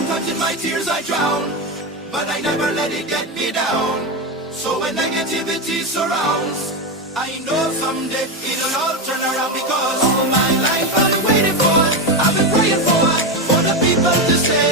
Sometimes in my tears I drown, but I never let it get me down. So when negativity surrounds, I know someday it'll all turn around, because all my life I've been waiting for, I've been praying for the people to stay.